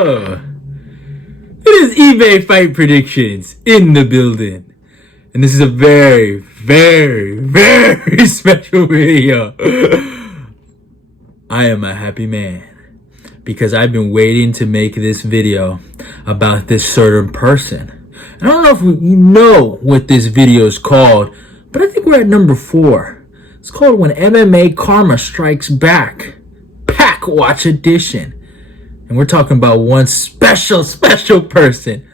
Oh, it is eBay Fight Predictions in the building. And this is a very, very, very special video. I am a happy man because I've been waiting to make this video about this certain person. I don't know if you know what this video is called, but I think we're at number 4. It's called When MMA Karma Strikes Back, Pack Watch Edition. And we're talking about one special person.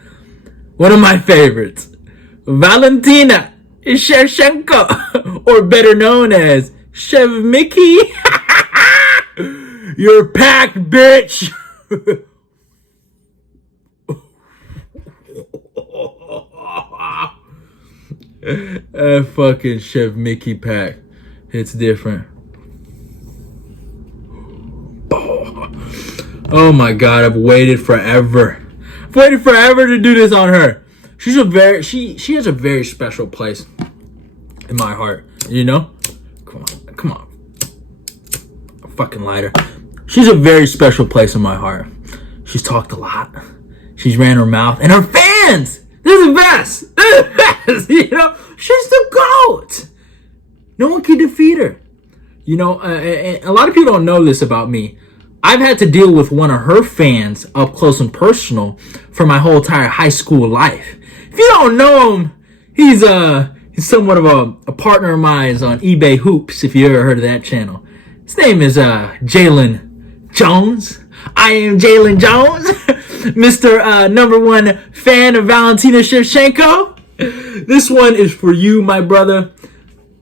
One of my favorites. Valentina Shevchenko, or better known as ShevMickey. You're packed, bitch. That fucking ShevMickey pack. It's different. Oh my god, I've waited forever. I've waited forever to do this on her. She has a very special place in my heart. You know? Come on. A fucking lighter. She's a very special place in my heart. She's talked a lot. She's ran her mouth. And her fans! They're the best! They're the best! You know? She's the GOAT! No one can defeat her. You know, a lot of people don't know this about me. I've had to deal with one of her fans up close and personal for my whole entire high school life. If you don't know him, he's somewhat of a partner of mine on eBay Hoops, if you ever heard of that channel. His name is Jalen Jones. I am Jalen Jones, Mr. Number 1 fan of Valentina Shevchenko. This one is for you, my brother.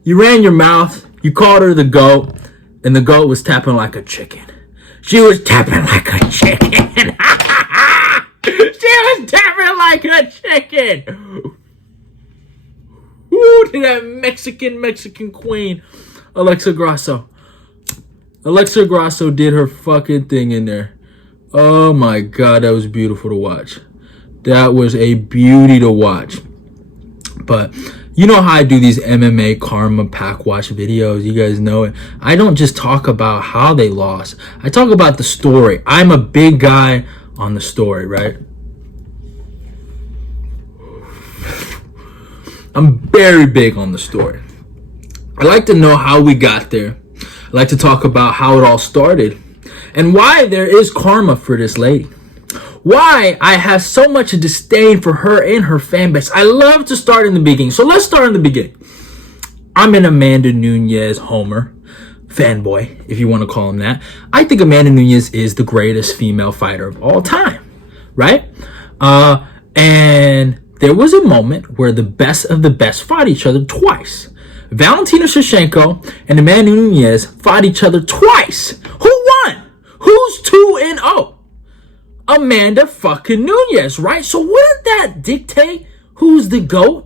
You ran your mouth, you called her the GOAT, and the GOAT was tapping like a chicken. She was tapping like a chicken. She was tapping like a chicken. Ooh, to that Mexican queen, Alexa Grasso. Alexa Grasso did her fucking thing in there. Oh my god, that was beautiful to watch. That was a beauty to watch. But you know how I do these MMA Karma Pack Watch videos. You guys know it. I don't just talk about how they lost. I talk about the story. I'm a big guy on the story, right? I'm very big on the story. I like to know how we got there. I like to talk about how it all started and why there is karma for this lady. Why I have so much disdain for her and her fan base. I love to start in the beginning. So let's start in the beginning. I'm an Amanda Nunes homer, fanboy, if you want to call him that. I think Amanda Nunes is the greatest female fighter of all time, right? And there was a moment where the best of the best fought each other twice. Valentina Shevchenko and Amanda Nunes fought each other twice. Who won? Who's 2-0? Amanda fucking Nunes, right? So wouldn't that dictate who's the GOAT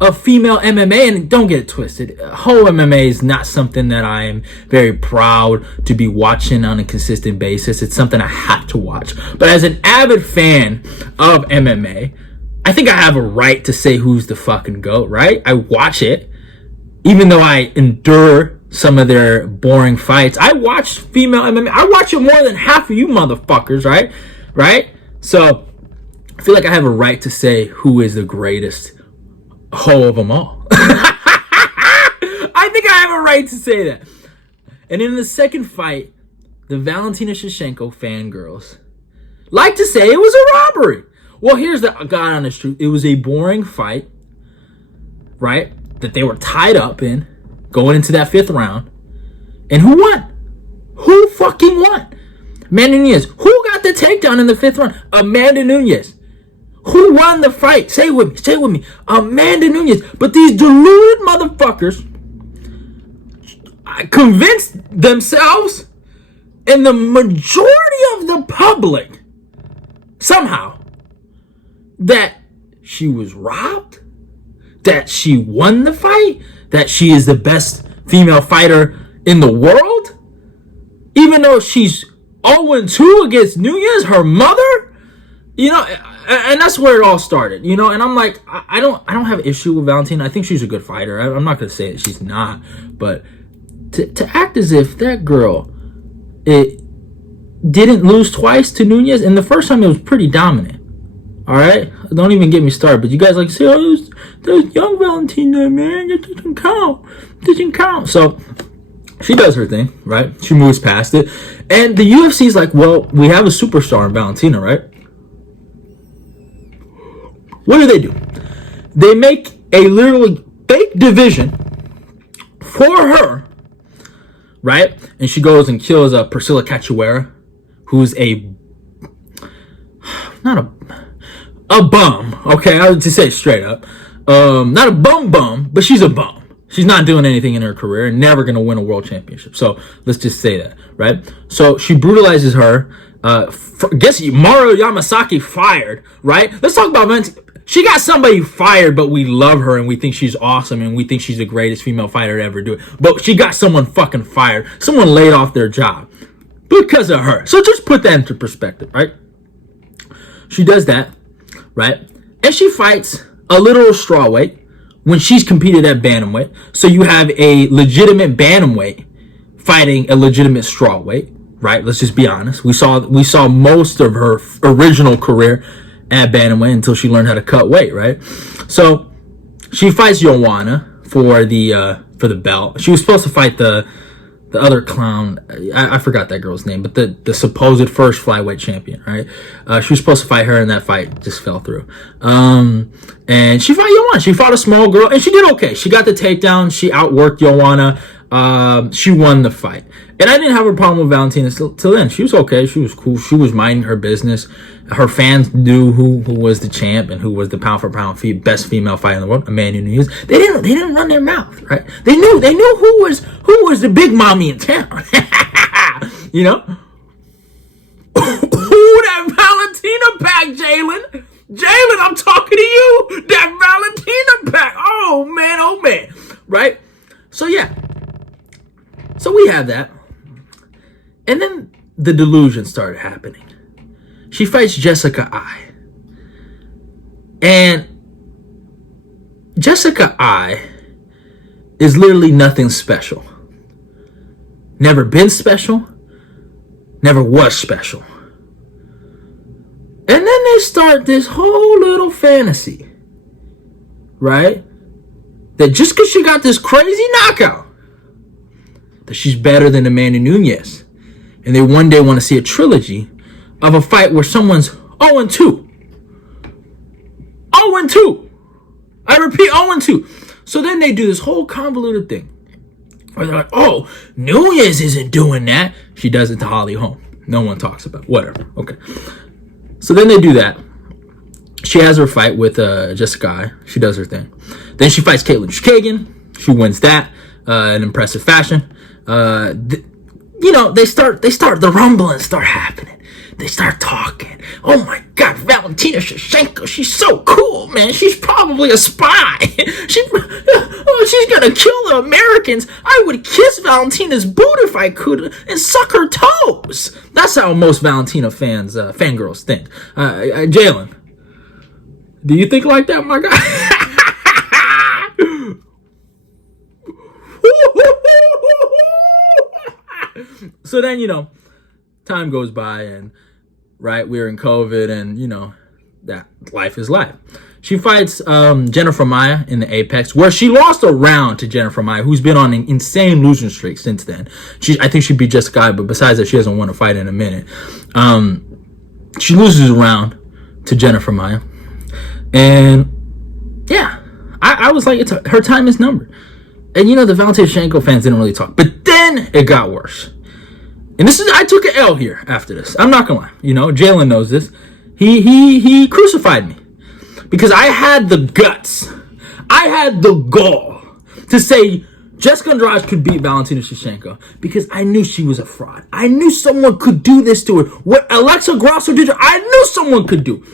of female MMA? And don't get it twisted. Whole MMA is not something that I am very proud to be watching on a consistent basis. It's something I have to watch. But as an avid fan of MMA, I think I have a right to say who's the fucking GOAT, right? I watch it. Even though I endure some of their boring fights, I watch female MMA. I watch it more than half of you motherfuckers, right? Right? So I feel like I have a right to say who is the greatest hoe of them all. I think I have a right to say that. And in the second fight, the Valentina Shevchenko fangirls like to say it was a robbery. Well, here's the God honest truth. It was a boring fight, right? That they were tied up in going into that 5th round. And who won? Who fucking won? Amanda Nunes. Who got the takedown in the 5th round? Amanda Nunes. Who won the fight? Say it with me. Say it with me. Amanda Nunes. But these deluded motherfuckers convinced themselves and the majority of the public somehow that she was robbed, that she won the fight, that she is the best female fighter in the world, even though she's 0-2 against Nunes, her mother, you know, and that's where it all started, you know. And I'm like, I don't have an issue with Valentina. I think she's a good fighter. I'm not gonna say that she's not, but to act as if that girl, didn't lose twice to Nunes, and the first time it was pretty dominant. All right, don't even get me started. But you guys like say, "Oh, there's young Valentina, man. It doesn't count. It doesn't count." So she does her thing, right? She moves past it, and the UFC's like, "Well, we have a superstar in Valentina, right?" What do? They make a literally fake division for her, right? And she goes and kills Priscilla Cachoeira, who's not a bum. Okay, I'll just say it straight up. Not a bum, but she's a bum. She's not doing anything in her career and never going to win a world championship. So let's just say that, right? So she brutalizes her. Guess Mario Yamasaki fired, right? Let's talk about Vince. She got somebody fired, but we love her and we think she's awesome and we think she's the greatest female fighter to ever do it. But she got someone fucking fired. Someone laid off their job because of her. So just put that into perspective, right? She does that, right? And she fights a literal strawweight when she's competed at bantamweight. So you have a legitimate bantamweight fighting a legitimate strawweight, right? Let's just be honest. We saw most of her original career at bantamweight until she learned how to cut weight, right? So she fights Joanna for the belt. She was supposed to fight the other clown. I forgot that girl's name, but the supposed first flyweight champion, right? She was supposed to fight her, and that fight just fell through. And she fought Joanna. She fought a small girl, and she did okay. She got the takedown. She outworked Joanna. She won the fight. And I didn't have a problem with Valentina till then. She was okay. She was cool. She was minding her business. Her fans knew who was the champ and who was the pound for pound best female fighter in the world, Amanda Nunes. They didn't run their mouth, right? They knew who was the big mommy in town. You know? Ooh, that Valentina pack, Jalen. Jalen, I'm talking to you. That Valentina pack. Oh man. Right? So yeah. So we have that. And then the delusion started happening. She fights Jessica I. And Jessica I is literally nothing special. Never been special. Never was special. And then they start this whole little fantasy, right? That just because she got this crazy knockout, that she's better than Amanda Nunes. And they one day want to see a trilogy of a fight where someone's 0-2. 0-2. I repeat, 0-2. So then they do this whole convoluted thing where they're like, oh, Nunes isn't doing that. She does it to Holly Holm. No one talks about it. Whatever. Okay. So then they do that. She has her fight with Jessica I. She does her thing. Then she fights Caitlin Kagan. She wins that in impressive fashion. They start the rumblings start happening. They start talking. Oh my God, Valentina Shevchenko, she's so cool, man. She's probably a spy. She's gonna kill the Americans. I would kiss Valentina's boot if I could and suck her toes. That's how most Valentina fangirls think. Jalen, do you think like that, my guy? So then, time goes by and, right, we're in COVID and, that life is life. She fights Jennifer Maia in the Apex, where she lost a round to Jennifer Maia, who's been on an insane losing streak since then. I think she beat Jessica I, but besides that, she hasn't won a fight in a minute. She loses a round to Jennifer Maia. And, yeah, I was like, her time is numbered. And, the Valentina Shevchenko fans didn't really talk. But then it got worse. And I took an L here after this. I'm not gonna lie. Jalen knows this. He crucified me. Because I had the guts. I had the gall to say Jessica Andrade could beat Valentina Shevchenko. Because I knew she was a fraud. I knew someone could do this to her. What Alexa Grasso did to her, I knew someone could do.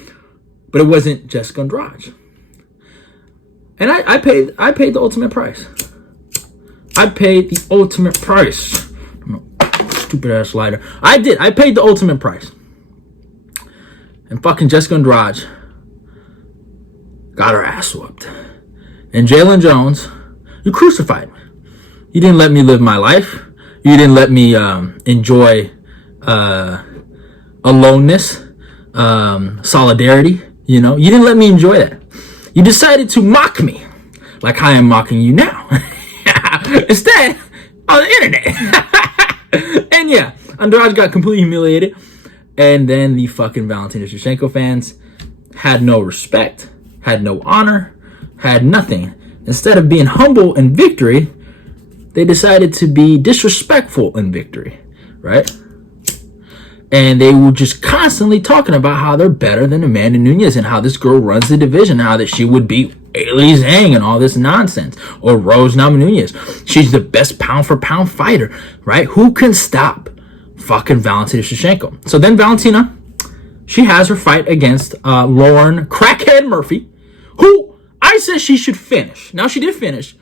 But it wasn't Jessica Andrade. And I paid the ultimate price. I paid the ultimate price. Stupid ass lighter. I did. I paid the ultimate price. And fucking Jessica Andrade got her ass whooped. And Jalen Jones, you crucified me. You didn't let me live my life. You didn't let me enjoy aloneness, solidarity. You know, you didn't let me enjoy that. You decided to mock me like I am mocking you now. Instead, on the internet. And yeah, Andrade got completely humiliated. And then the fucking Valentina Shevchenko fans had no respect, had no honor, had nothing. Instead of being humble in victory, they decided to be disrespectful in victory, right? And they were just constantly talking about how they're better than Amanda Nunes and how this girl runs the division, how that she would beat Ailey Zhang and all this nonsense. Or Rose Namajunas. She's the best pound for pound fighter, right? Who can stop fucking Valentina Shevchenko? So then Valentina, she has her fight against Lauren Crackhead Murphy, who I said she should finish. Now she did finish,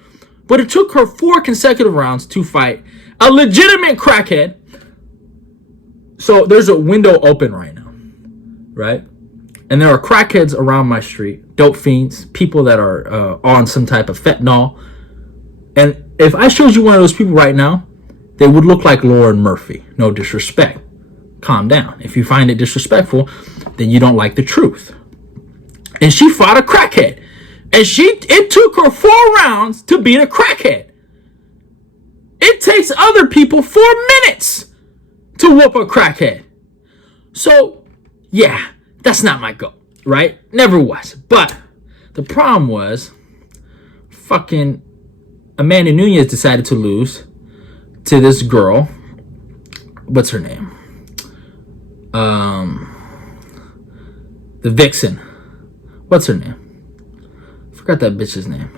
but it took her 4 consecutive rounds to fight a legitimate crackhead. So there's a window open right now, right? And there are crackheads around my street, dope fiends, people that are on some type of fentanyl. And if I showed you one of those people right now, they would look like Lauren Murphy. No disrespect. Calm down. If you find it disrespectful, then you don't like the truth. And she fought a crackhead. And it took her 4 rounds to beat a crackhead. It takes other people 4 minutes to whoop a crackhead. So, yeah, that's not my goal, right? Never was. But the problem was, fucking Amanda Nunes decided to lose to this girl. What's her name? The Vixen. What's her name? I forgot that bitch's name.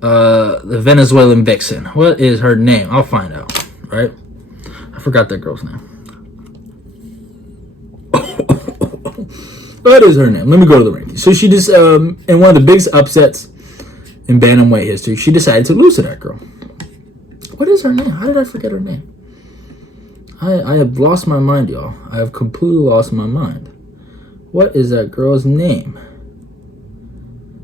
The Venezuelan Vixen. What is her name? I'll find out, right? I forgot that girl's name. What is her name? Let me go to the rankings. So she just, in one of the biggest upsets in bantamweight history, she decided to lose to that girl. What is her name? How did I forget her name? I have lost my mind, y'all. I have completely lost my mind. What is that girl's name?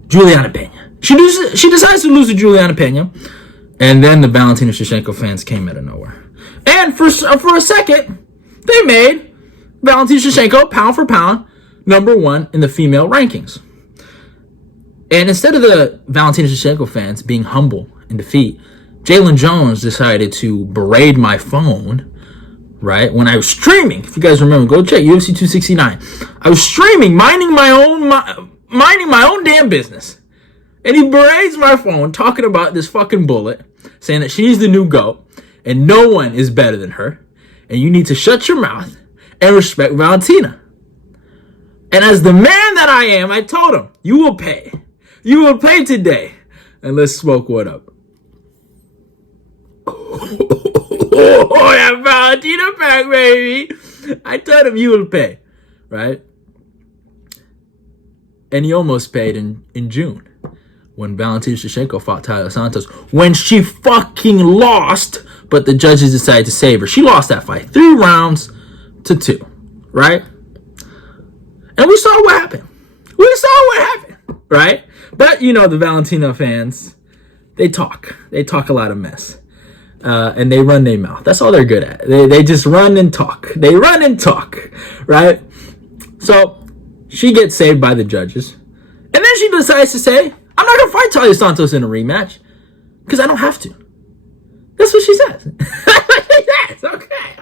Juliana Pena. She decides to lose to Juliana Pena. And then the Valentina Shevchenko fans came out of nowhere. And for a second, they made Valentina Shevchenko, pound for pound, #1 in the female rankings. And instead of the Valentina Shevchenko fans being humble in defeat, Jalen Jones decided to berate my phone, right? When I was streaming, if you guys remember, go check UFC 269. I was streaming, minding my own damn business. And he berates my phone, talking about this fucking bullet, saying that she's the new GOAT, and no one is better than her, and you need to shut your mouth and respect Valentina. And as the man that I am, I told him, you will pay. You will pay today. And let's smoke one up. Oh, yeah, Valentina back, baby. I told him you will pay, right? And he almost paid in June when Valentina Shevchenko fought Taila Santos. When she fucking lost, but the judges decided to save her. She lost that fight 3 rounds to 2, right? And we saw what happened. Right? But, you know, the Valentina fans, they talk a lot of mess. And they run their mouth. That's all they're good at. They just run and talk. They run and talk, right? So she gets saved by the judges. And then she decides to say, I'm not going to fight Taila Santos in a rematch because I don't have to. That's what she says. Okay.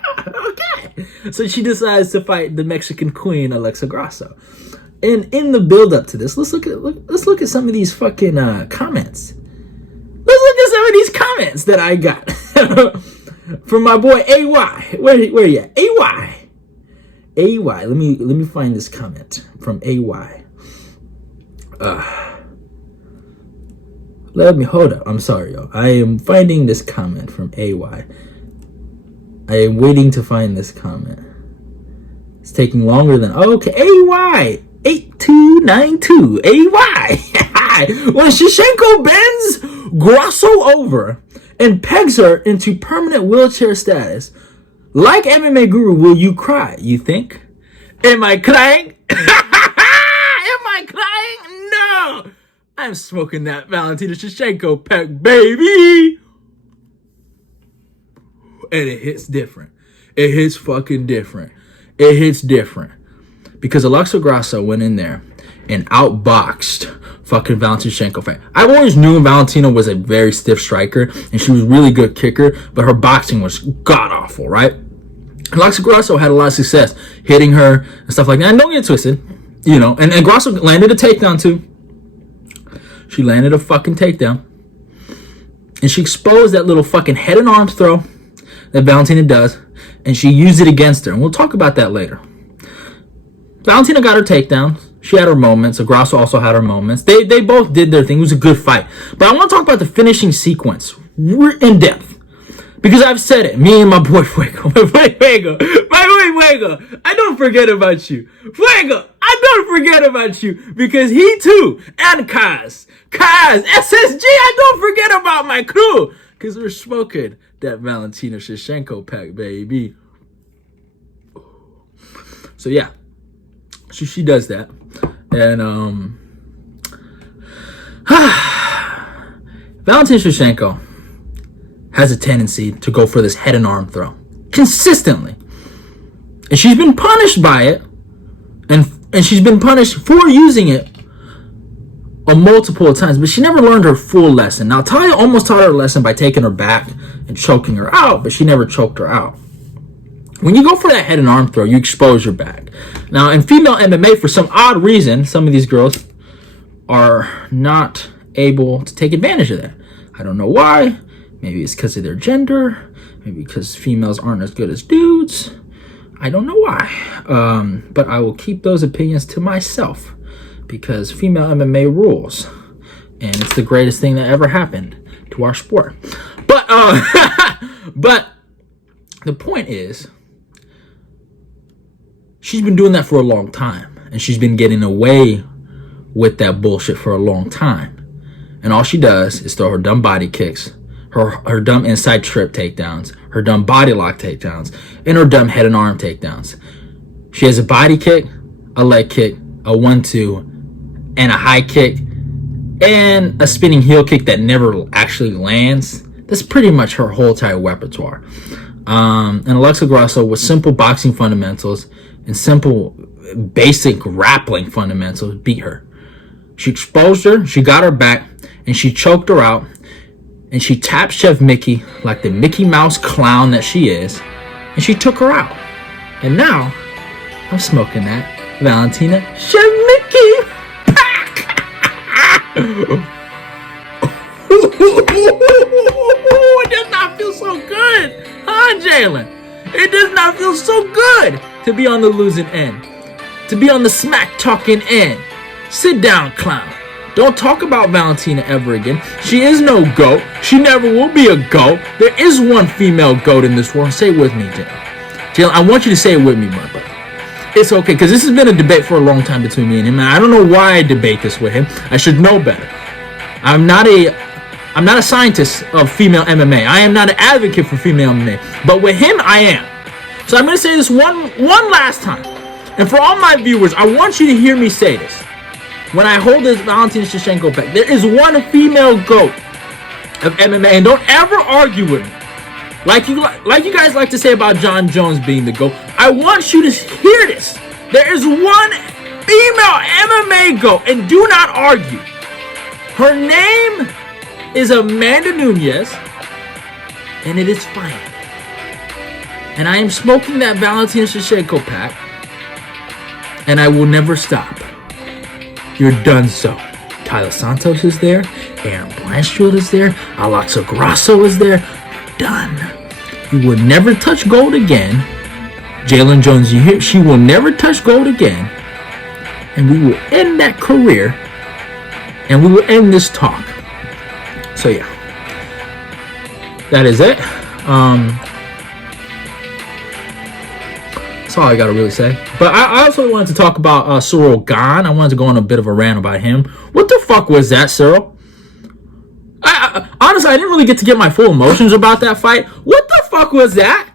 So she decides to fight the Mexican queen, Alexa Grasso. And in the build-up to this, let's look at some of these fucking comments. Let's look at some of these comments that I got from my boy AY. Where you at? AY. Let me find this comment from AY. Hold up. I'm sorry, y'all. I am finding this comment from AY. I am waiting to find this comment. It's taking longer than okay. AY 8292 AY. When Shevchenko bends Grasso over and pegs her into permanent wheelchair status, like MMA Guru, will you cry? You think? Am I crying? Am I crying? No. I'm smoking that Valentina Shevchenko pack, baby. And it hits different. It hits fucking different. it hits different. Because Alexa Grasso went in there and outboxed fucking Valentina Shevchenko. I've always knew Valentina was a very stiff striker and she was a really good kicker, but her boxing was god-awful, right? Alexa Grasso had a lot of success hitting her and stuff like that. And don't get twisted, you know. And Grasso landed a takedown too. She landed a fucking takedown. And she exposed that little fucking head and arm throw that Valentina does. And she used it against her. And we'll talk about that later. Valentina got her takedown. She had her moments. Grasso also had her moments. They both did their thing. It was a good fight. But I want to talk about the finishing sequence. We're in depth. Because I've said it. Me and my boy Fuego. Fuego. I don't forget about you. Fuego. I don't forget about you. Because he too. And Kaz. SSG. I don't forget about my crew. Because we're smoking that Valentina Shevchenko pack, baby. So yeah. She does that. And Valentina Shevchenko has a tendency to go for this head and arm throw consistently. And she's been punished by it. And she's been punished for using it multiple times, but she never learned her full lesson. Now, Talia almost taught her a lesson by taking her back and choking her out, but she never choked her out. When you go for that head and arm throw, you expose your back. Now, in female MMA, for some odd reason, some of these girls are not able to take advantage of that. I don't know why. Maybe it's because of their gender. Maybe because females aren't as good as dudes. I don't know why. But I will keep those opinions to myself because female MMA rules. And it's the greatest thing that ever happened to our sport. But, but the point is, she's been doing that for a long time. And she's been getting away with that bullshit for a long time. And all she does is throw her dumb body kicks, her dumb inside trip takedowns, her dumb body lock takedowns, and her dumb head and arm takedowns. She has a body kick, a leg kick, a 1-2, and a high kick, and a spinning heel kick that never actually lands. That's pretty much her whole entire repertoire. And Alexa Grasso, with simple boxing fundamentals and simple basic grappling fundamentals, beat her. She exposed her, she got her back, and she choked her out. And she tapped ShevMickey like the Mickey Mouse clown that she is. And she took her out. And now, I'm smoking that Valentina ShevMickey pack. It does not feel so good, huh, Jalen? It does not feel so good to be on the losing end. To be on the smack-talking end. Sit down, clown. Don't talk about Valentina ever again. She is no GOAT. She never will be a GOAT. There is one female GOAT in this world. Say it with me, Jalen. I want you to say it with me, my brother. It's okay, because this has been a debate for a long time between me and him, and I don't know why I debate this with him. I should know better. I'm not a scientist of female MMA. I am not an advocate for female MMA. But with him, I am. So I'm going to say this one last time. And for all my viewers, I want you to hear me say this. When I hold this Valentina Shevchenko back, there is one female GOAT of MMA, and don't ever argue with me. Like you guys like to say about John Jones being the GOAT. I want you to hear this. There is one female MMA GOAT, and do not argue. Her name is Amanda Nunes, and it is fine. And I am smoking that Valentina Shevchenko pack, and I will never stop. You're done so. Tyler Santos is there. Aaron Blanchfield is there. Alexa Grasso is there. Done. You will never touch gold again. Jalen Jones, you hear? She will never touch gold again. And we will end that career. And we will end this talk. So yeah. That is it. That's all I gotta really say. But I also wanted to talk about Ciryl Gane. I wanted to go on a bit of a rant about him. What the fuck was that, Ciryl? Honestly, I didn't really get to get my full emotions about that fight. What the fuck was that?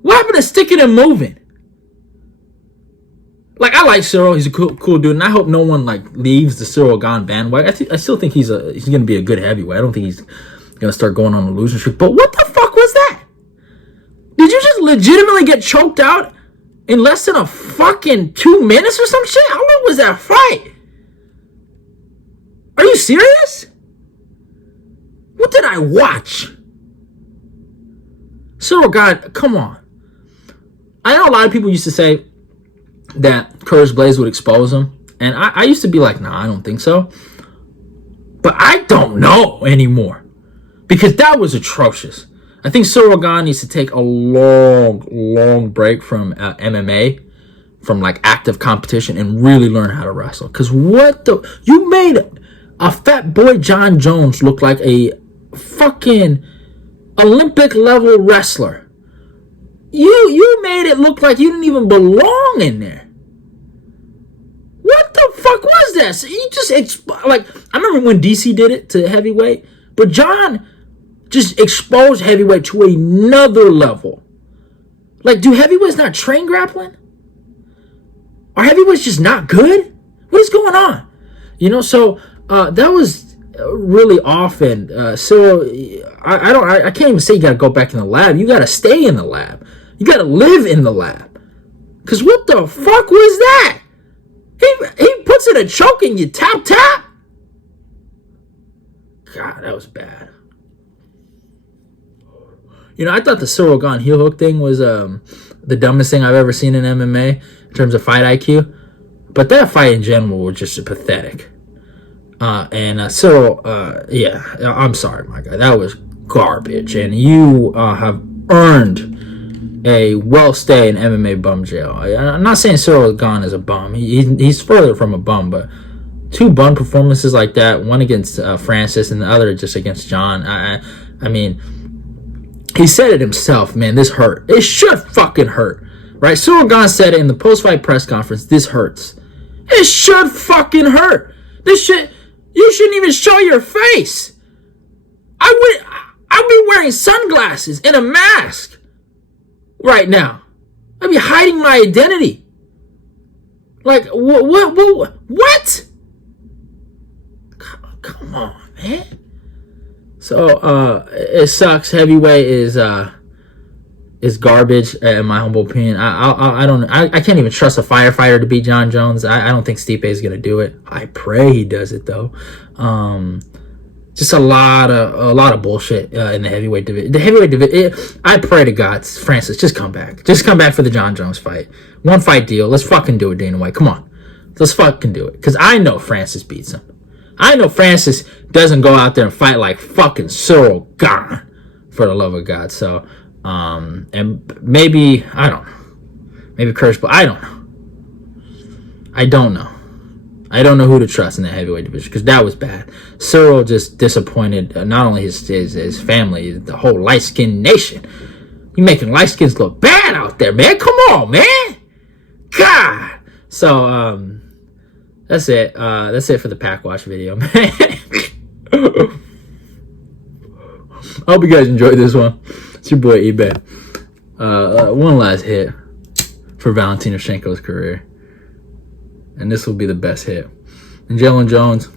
What happened to sticking and moving? Like, I like Ciryl. He's a cool dude, and I hope no one like leaves the Ciryl Gane bandwagon. I still think he's gonna be a good heavyweight. I don't think he's gonna start going on a losing streak. But what the fuck was that? Did you just legitimately get choked out in less than a fucking 2 minutes or some shit? How long was that fight? Are you serious? What did I watch? Ciryl Gane, come on. I know a lot of people used to say that Curtis Blades would expose him. And I used to be like, nah, I don't think so. But I don't know anymore. Because that was atrocious. I think Ciryl Gane needs to take a long break from MMA. From like active competition and really learn how to wrestle. Because what the... You made a fat boy John Jones look like a fucking Olympic level wrestler. You made it look like you didn't even belong in there. What the fuck was this? You just like, I remember when DC did it to heavyweight, but John just exposed heavyweight to another level. Like, do heavyweights not train grappling? Are heavyweights just not good? What is going on? You know, so that was really off. And so I can't even say you gotta go back in the lab. You gotta stay in the lab. You gotta live in the lab. Cause what the fuck was that? He puts in a choke and you tap. God, that was bad. You know, I thought the Ciryl Gane heel hook thing was the dumbest thing I've ever seen in MMA in terms of fight IQ. But that fight in general was just pathetic. Ciryl, yeah, I'm sorry, my guy. That was garbage. And you have earned a well-stay in MMA bum jail. I'm not saying Ciryl Gane is a bum. He's further from a bum, but two bum performances like that, one against Francis and the other just against John. I mean, he said it himself, man, this hurt. It should fucking hurt, right? Ciryl Gane said it in the post-fight press conference, this hurts. It should fucking hurt. This shit, you shouldn't even show your face. I'd be wearing sunglasses and a mask right now. I'd be hiding my identity. Like, what? Come on, man. So, it sucks. Heavyweight is garbage, in my humble opinion. I can't even trust a firefighter to beat John Jones. I don't think Stipe is gonna do it. I pray he does it though. Just a lot of bullshit in the heavyweight division. The heavyweight division. I pray to God, Francis, just come back. Just come back for the John Jones fight. One fight deal. Let's fucking do it, Dana White. Come on, let's fucking do it. Because I know Francis beats him. I know Francis doesn't go out there and fight like fucking Ciryl Gane, for the love of God. So, and maybe, I don't know. Maybe Curtis, but I don't know. I don't know who to trust in the heavyweight division because that was bad. Ciryl just disappointed not only his family, the whole light-skinned nation. You making light-skins look bad out there, man. Come on, man. God. So, that's it. That's it for the Pack Watch video, man. I hope you guys enjoyed this one. It's your boy eBay. One last hit for Valentina Shevchenko's career. And this will be the best hit. And Jalen Jones,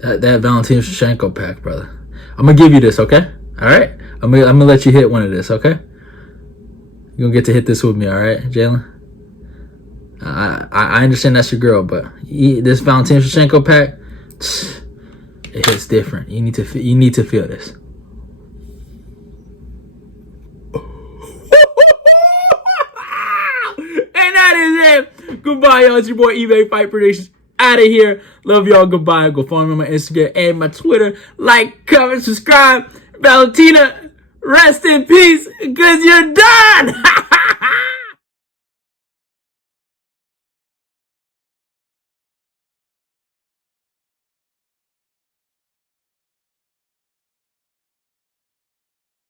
that Valentina Shevchenko pack, brother. I'm going to give you this, okay? All right? I'm gonna let you hit one of this, okay? You're going to get to hit this with me, all right, Jalen? I understand that's your girl, but this Valentina Shevchenko pack, it hits different. You need to feel this. And that is it. Goodbye, y'all. It's your boy eBay Fight Predictions. Out of here. Love y'all. Goodbye. Go follow me on my Instagram and my Twitter. Like, comment, subscribe. Valentina, rest in peace, because you're done.